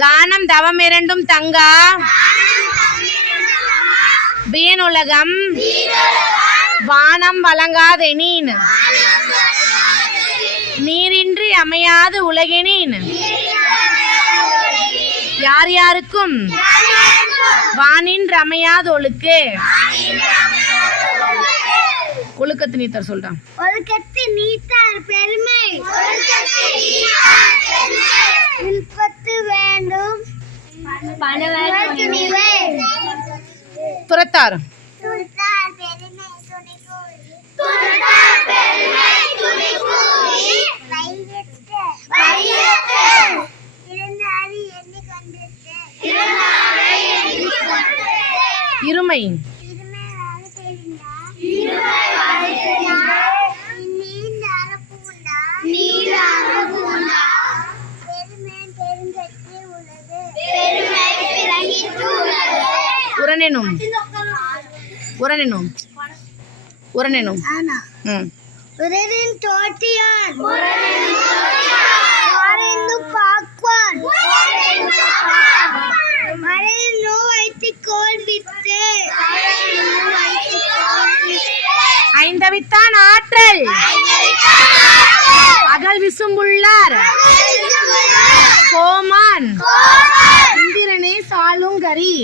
தானம் தவம் இரண்டும் தங்கா வீணுலகம் வானம் வழங்காதெனின் நீரின்றி அமையாது உலகெனின் யார் யாருக்கும் வானின்று அமையாது ஒழுக்கு. ஒழுக்கத்து நீத்தார் சொல்றான். ஒழுக்கத்து நீத்தார் பெருமை வில்பத்து வேண்டும் துறத்தார் இருமை உரனெனும் உரனெனும் உரனெனும் உரனின் தோட்டியான் பாக்குவான் மழையில் நோ வைத்து கோல் வித்து ஐந்தவித்தான் ஆற்றல் அகல் விசும்புள்ளார் கோமான் இந்திரனே சாளுங்கரி